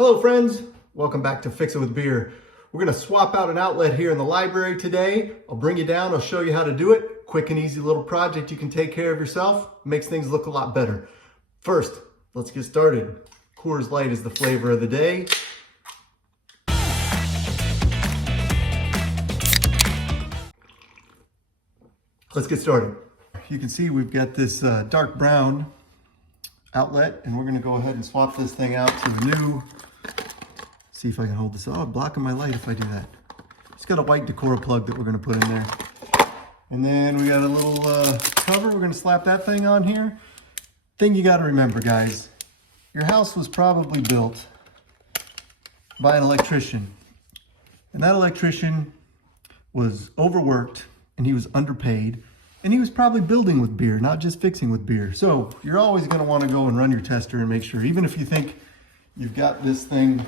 Hello friends, welcome back to Fix It With Beer. We're going to swap out an outlet here in the library today. I'll bring you down, I'll show you how to do it. Quick and easy little project you can take care of yourself. Makes things look a lot better. First, let's get started. Coors Light is the flavor of the day. Let's get started. You can see we've got this dark brown outlet, and we're going to go ahead and swap this thing out to the new. See if I can hold this. Oh, I'm blocking my light if I do that. It's got a white Decora plug that we're going to put in there. And then we got a little cover. We're going to slap that thing on here. Thing you got to remember, guys, your house was probably built by an electrician. And that electrician was overworked and he was underpaid. And he was probably building with beer, not just fixing with beer. So you're always going to want to go and run your tester and make sure, even if you think you've got this thing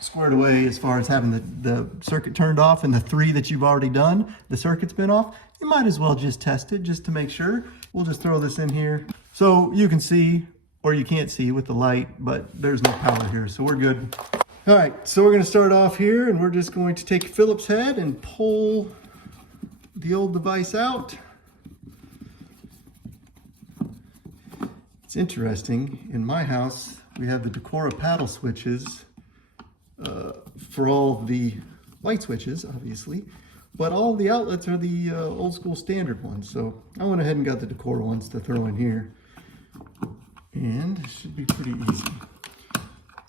squared away as far as having the circuit turned off and the 3 that you've already done, the circuit's been off, you might as well just test it just to make sure. We'll just throw this in here. So you can see, or you can't see with the light, but there's no power here, so we're good. All right, so we're going to start off here and we're just going to take a Phillips head and pull the old device out. It's interesting, in my house, we have the Decora paddle switches for all the light switches, obviously, but all the outlets are the old school standard ones. So I went ahead and got the Decora ones to throw in here. And it should be pretty easy.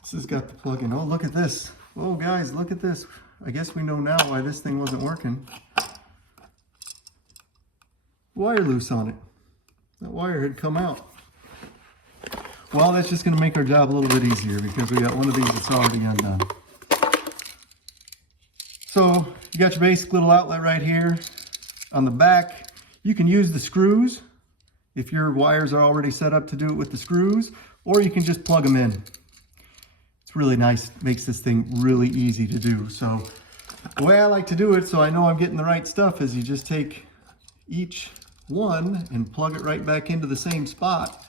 This has got the plug-in. Oh, look at this. Oh, guys, look at this. I guess we know now why this thing wasn't working. Wire loose on it. That wire had come out. Well, that's just going to make our job a little bit easier because we got one of these that's already undone. So you got your basic little outlet right here. On the back, you can use the screws if your wires are already set up to do it with the screws, or you can just plug them in. It's really nice, makes this thing really easy to do. So the way I like to do it, so I know I'm getting the right stuff, is you just take each one and plug it right back into the same spot,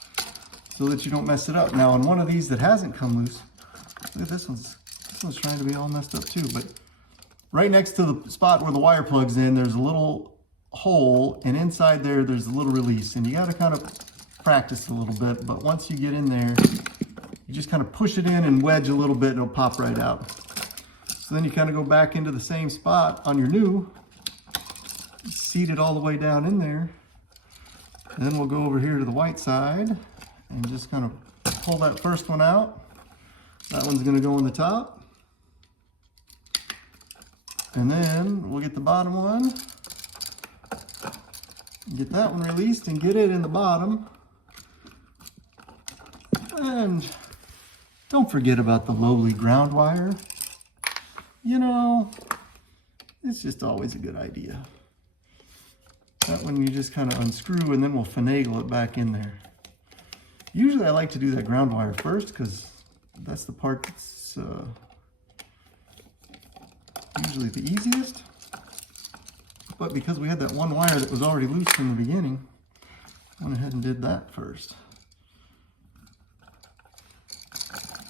so that you don't mess it up. Now on one of these that hasn't come loose, look at this one's trying to be all messed up too, but right next to the spot where the wire plugs in, there's a little hole, and inside there's a little release, and you gotta kind of practice a little bit, but once you get in there, you just kind of push it in and wedge a little bit and it'll pop right out. So then you kind of go back into the same spot on your new, seat it all the way down in there, and then we'll go over here to the white side and just kind of pull that first one out. That one's going to go on the top. And then we'll get the bottom one. Get that one released and get it in the bottom. And don't forget about the lowly ground wire. You know, it's just always a good idea. That one you just kind of unscrew and then we'll finagle it back in there. Usually I like to do that ground wire first because that's the part that's usually the easiest. But because we had that one wire that was already loose from the beginning, I went ahead and did that first.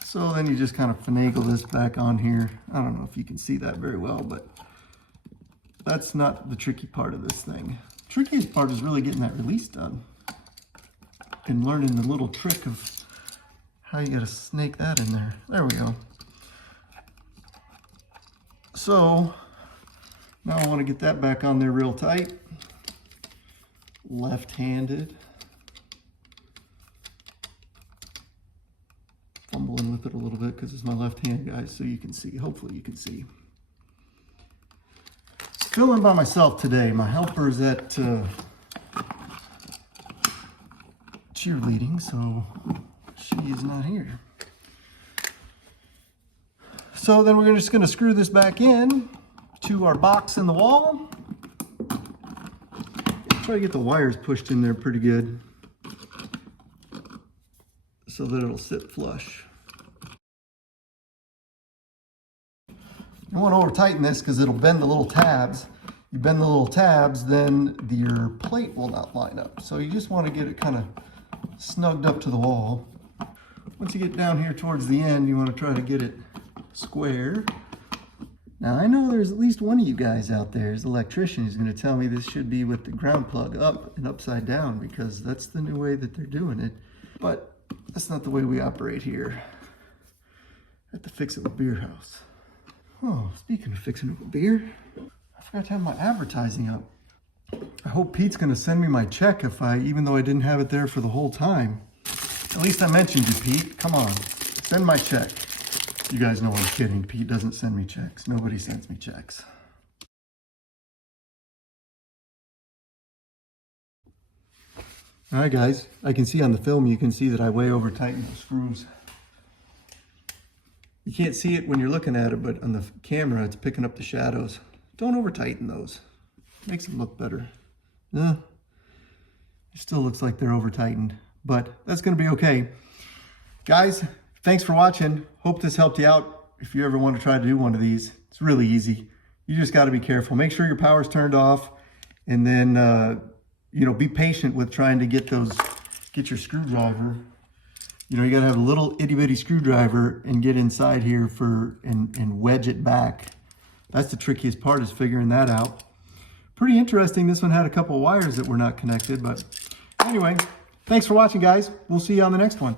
So then you just kind of finagle this back on here. I don't know if you can see that very well, but that's not the tricky part of this thing. The trickiest part is really getting that release done and learning the little trick of how you gotta snake that in there. There we go. So now I want to get that back on there real tight. Left-handed. Fumbling with it a little bit because it's my left hand, guys, so you can see. Hopefully you can see. Filming by myself today. My helper's at cheerleading, so she is not here. So then we're just going to screw this back in to our box in the wall. Try to get the wires pushed in there pretty good so that it'll sit flush. You want to over tighten this because it'll bend the little tabs. You bend the little tabs, then your plate will not line up. So you just want to get it kind of snugged up to the wall. Once you get down here towards the end, you want to try to get it square. Now I know there's at least one of you guys out there, as an electrician, who's going to tell me this should be with the ground plug up and upside down, because that's the new way that they're doing it. But that's not the way we operate here at the Fix It With Beer house. Oh, speaking of fixing it with beer, I forgot to have my advertising up. I hope Pete's going to send me my check even though I didn't have it there for the whole time. At least I mentioned you, Pete. Come on, send my check. You guys know I'm kidding. Pete doesn't send me checks. Nobody sends me checks. All right, guys. I can see on the film, you can see that I way over tightened the screws. You can't see it when you're looking at it, but on the camera, it's picking up the shadows. Don't over tighten those. Makes them look better. It still looks like they're over tightened, but that's going to be okay. Guys, thanks for watching. Hope this helped you out. If you ever want to try to do one of these, it's really easy. You just got to be careful. Make sure your power's turned off, and then you know, be patient with trying to get your screwdriver. You know, you got to have a little itty bitty screwdriver and get inside here and wedge it back. That's the trickiest part, is figuring that out. Pretty interesting. This one had a couple of wires that were not connected, but anyway, thanks for watching, guys. We'll see you on the next one.